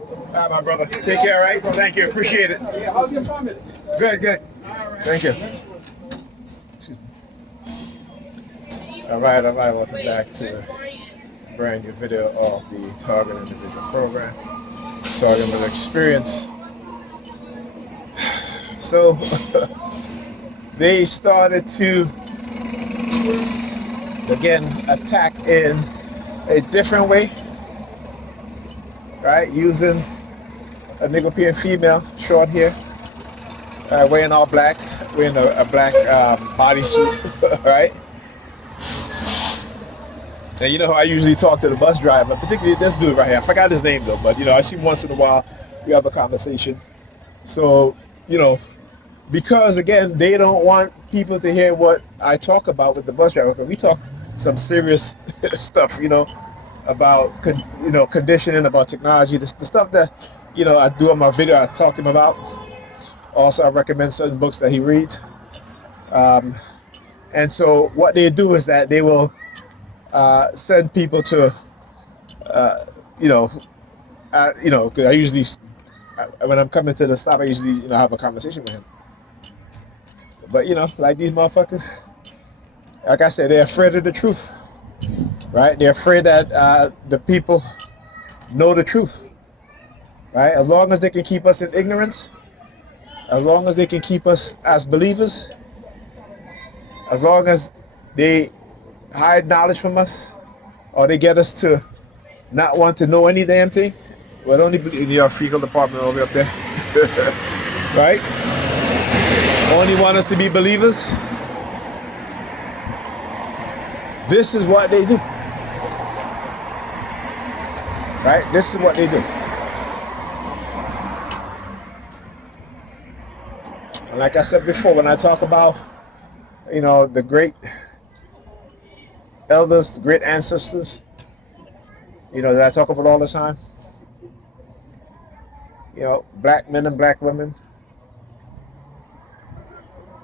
All right, my brother. Take care, all right? Thank you. Appreciate it. Yeah, how's your family? Good, good. Thank you. All right. Welcome back to a brand new video of the Target Individual Program, Target Individual Experience. So they started to again attack in a different way, right? Using a European female, short hair, wearing all black, wearing a black bodysuit, right? And you know how I usually talk to the bus driver, particularly this dude right here. I forgot his name though, but you know, I see him once in a while. We have a conversation. So, you know, because again, they don't want people to hear what I talk about with the bus driver. Because we talk some serious stuff, you know, about conditioning, about technology, the stuff that I do on my video. I talk to him about. Also, I recommend certain books that he reads. And so, what they do is that they will send people to, because I usually, when I'm coming to the stop, I usually have a conversation with him. But like these motherfuckers, like I said, they're afraid of the truth, right? They're afraid that the people know the truth, right? As long as they can keep us in ignorance, as long as they can keep us as believers, as long as they hide knowledge from us, or they get us to not want to know any damn thing. Well, only in your fecal department over up there, right? Only want us to be believers. This is what they do, right? This is what they do. And like I said before, when I talk about, the great elders, the great ancestors, that I talk about all the time, black men and black women,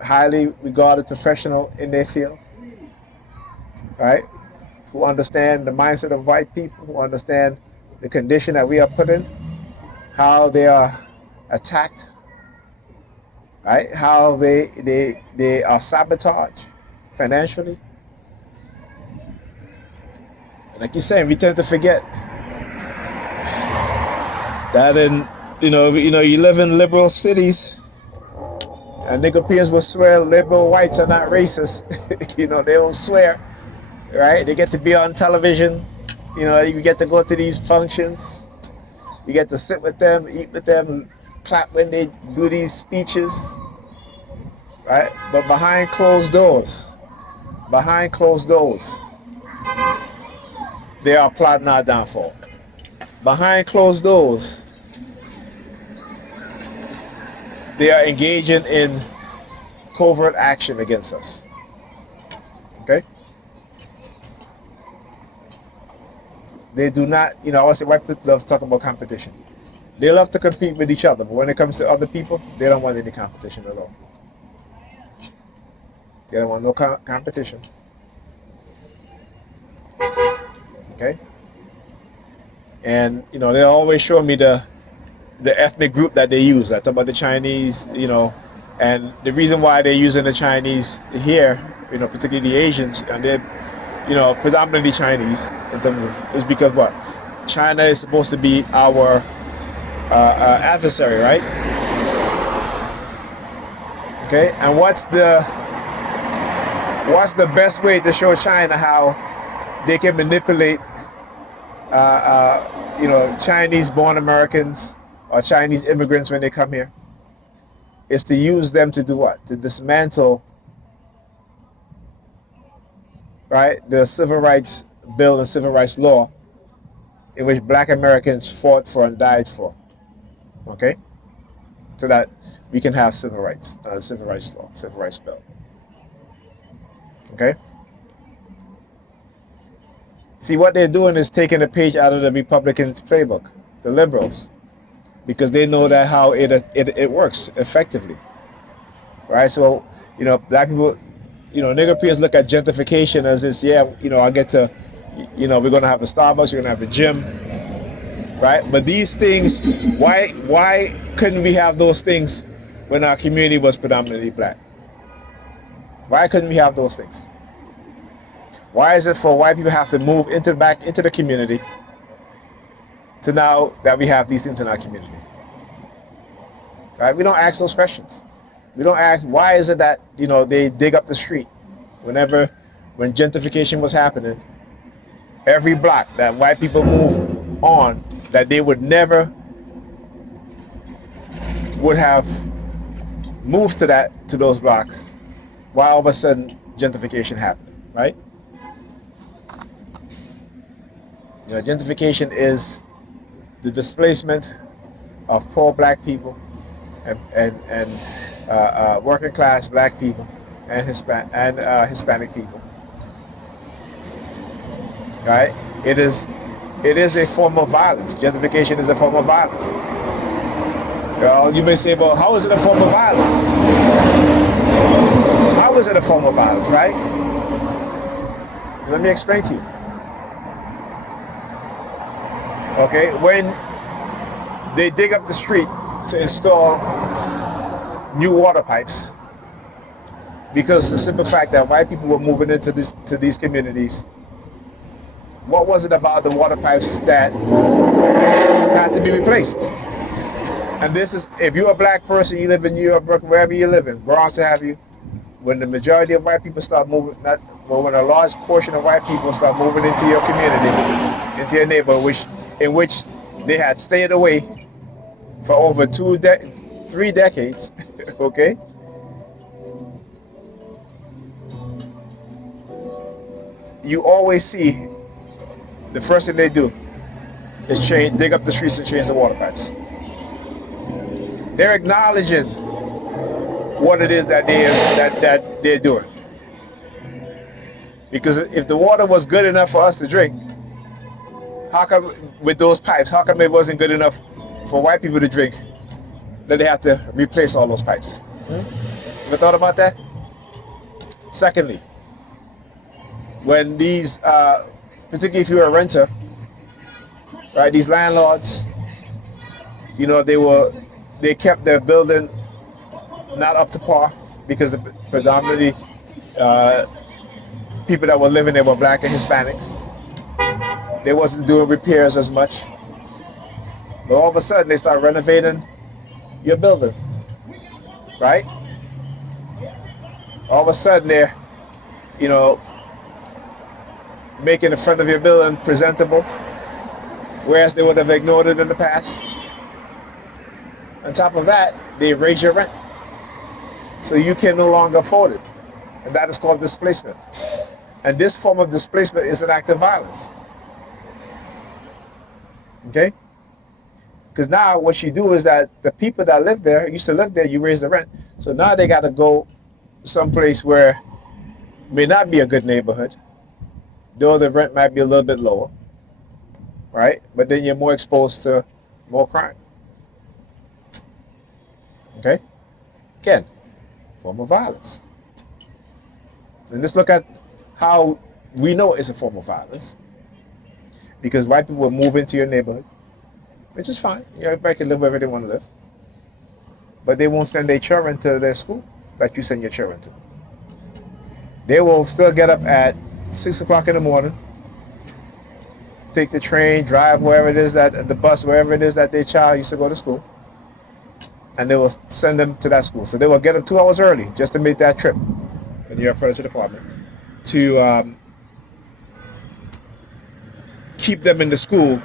highly regarded professional in their field, right? Who understand the mindset of white people, who understand the condition that we are put in, how they are attacked, right? How they are sabotaged financially. And like you're saying, we tend to forget that you live in liberal cities, and Europeans will swear liberal whites are not racist. They will swear, right? They get to be on television. You get to go to these functions. You get to sit with them, eat with them, clap when they do these speeches, right? But behind closed doors, they are plotting our downfall. Behind closed doors, they are engaging in covert action against us. Okay? They do not, I always say white people love talking about competition. They love to compete with each other, but when it comes to other people, they don't want any competition at all. They don't want no competition. Okay? And, they always show me the ethnic group that they use. I talk about the Chinese, and the reason why they're using the Chinese here, particularly the Asians, and they're, predominantly Chinese in terms of, is because what? China is supposed to be our adversary, right? Okay, and what's the best way to show China how they can manipulate, Chinese-born Americans or Chinese immigrants when they come here? Is to use them to do what? To dismantle, right, the civil rights bill and civil rights law in which black Americans fought for and died for. Okay? So that we can have civil rights, civil rights law, civil rights bill. Okay? See, what they're doing is taking a page out of the Republicans' playbook, the liberals, because they know that how it works effectively, right? So, black people, Europeans look at gentrification as this, I get to, we're going to have a Starbucks, we're going to have a gym, right? But these things, why couldn't we have those things when our community was predominantly black? Why couldn't we have those things? Why is it for white people have to move back into the community to now that we have these things in our community? Right? We don't ask those questions. We don't ask, why is it that, they dig up the street when gentrification was happening, every block that white people move on, that they would never would have moved to those blocks, why all of a sudden gentrification happening, right? Gentrification is the displacement of poor black people and working class black people and Hispanic people. Right? It is a form of violence. Gentrification is a form of violence. You may say, well, how is it a form of violence? How is it a form of violence, right? Let me explain to you. Okay, when they dig up the street to install new water pipes, because of the simple fact that white people were moving into these communities, what was it about the water pipes that had to be replaced? And this is, if you're a black person, you live in New York, Brooklyn, wherever you live in, Bronx, what have you, when the majority of white people start moving, when a large portion of white people start moving into your community, into your neighborhood, in which they had stayed away for over 3 decades, okay? You always see the first thing they do is dig up the streets and change the water pipes. They're acknowledging what it is that they're doing. Because if the water was good enough for us to drink, how come with those pipes, how come it wasn't good enough for white people to drink, that they have to replace all those pipes? Ever thought about that? Secondly, when these, particularly if you're a renter, right, these landlords, they kept their building not up to par because predominantly people that were living there were black and Hispanics. They wasn't doing repairs as much. But all of a sudden they start renovating your building, right? All of a sudden they're, making the front of your building presentable, whereas they would have ignored it in the past. On top of that, they raise your rent. So you can no longer afford it. And that is called displacement. And this form of displacement is an act of violence. Okay? Because now what you do is that the people that used to live there, you raise the rent. So now they got to go someplace where it may not be a good neighborhood, though the rent might be a little bit lower, right? But then you're more exposed to more crime. Okay? Again, form of violence. And let's look at how we know it's a form of violence. Because white people will move into your neighborhood, which is fine. Everybody can live wherever they want to live. But they won't send their children to their school like you send your children to. They will still get up at 6 o'clock in the morning, take the train, drive wherever it is the bus, wherever it is that their child used to go to school, and they will send them to that school. So they will get up 2 hours early just to make that trip in your furniture department to keep them in the school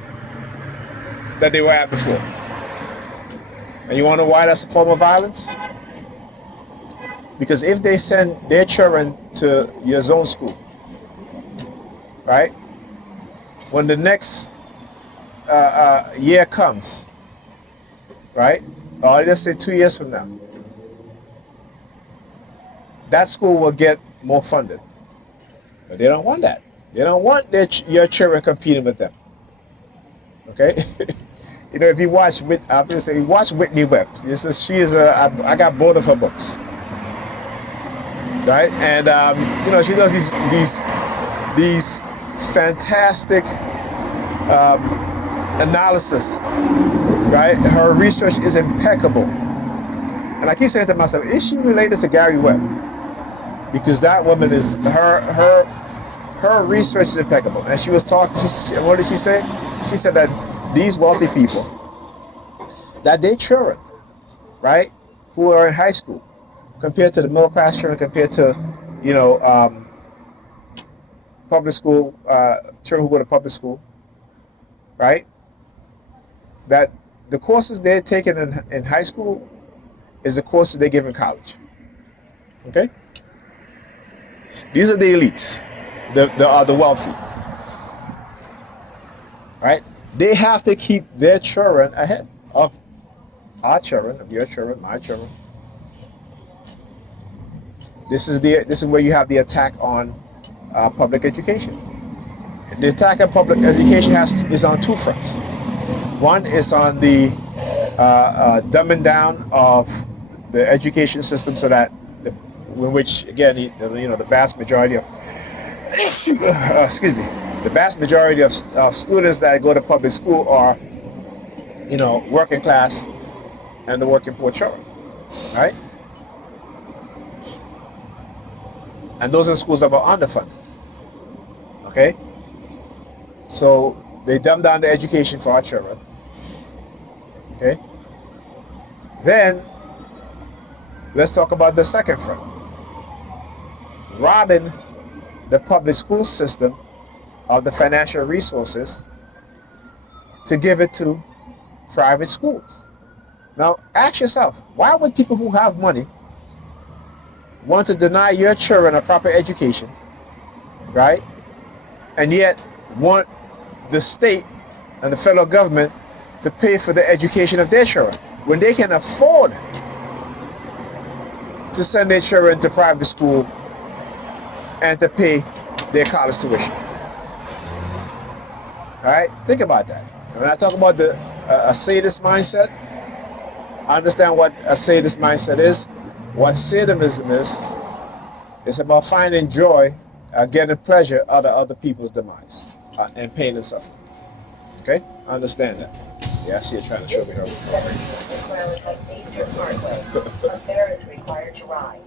that they were at before. And you want to know why that's a form of violence? Because if they send their children to your zone school, right, when the next year comes, right, or let's say 2 years from now, that school will get more funded. But they don't want that. They don't want your children competing with them. Okay? If you watch, I'm gonna say, watch Whitney Webb. I got both of her books, right? And she does these fantastic analysis, right? Her research is impeccable. And I keep saying to myself, is she related to Gary Webb? Because that woman is her research is impeccable. And she was talking. What did she say? She said that these wealthy people, that their children, right, who are in high school, compared to the middle class children, compared to, you know, public school children who go to public school, right? That the courses they're taking in high school is the courses they give in college. Okay, these are the elites, the wealthy, right? They have to keep their children ahead of our children, of your children, my children. This is where you have the attack on public education. The attack on public education is on two fronts. One is on the dumbing down of the education system, so that in which again, the vast majority of excuse me, the vast majority of students that go to public school are, working class and the working poor children, right? And those are schools that are underfunded. Okay, so they dumb down the education for our children. Okay, then let's talk about the second front, robbing the public school system of the financial resources to give it to private schools. Now, ask yourself, why would people who have money want to deny your children a proper education, right? And yet want the state and the federal government to pay for the education of their children when they can afford to send their children to private school and to pay their college tuition. All right, think about that. When I talk about a sadist mindset, I understand what a sadist mindset is. What satanism is, it's about finding joy, getting pleasure out of other people's demise and pain and suffering. Okay, I understand that. Yeah, I see it trying to show me her. A fare is required to ride.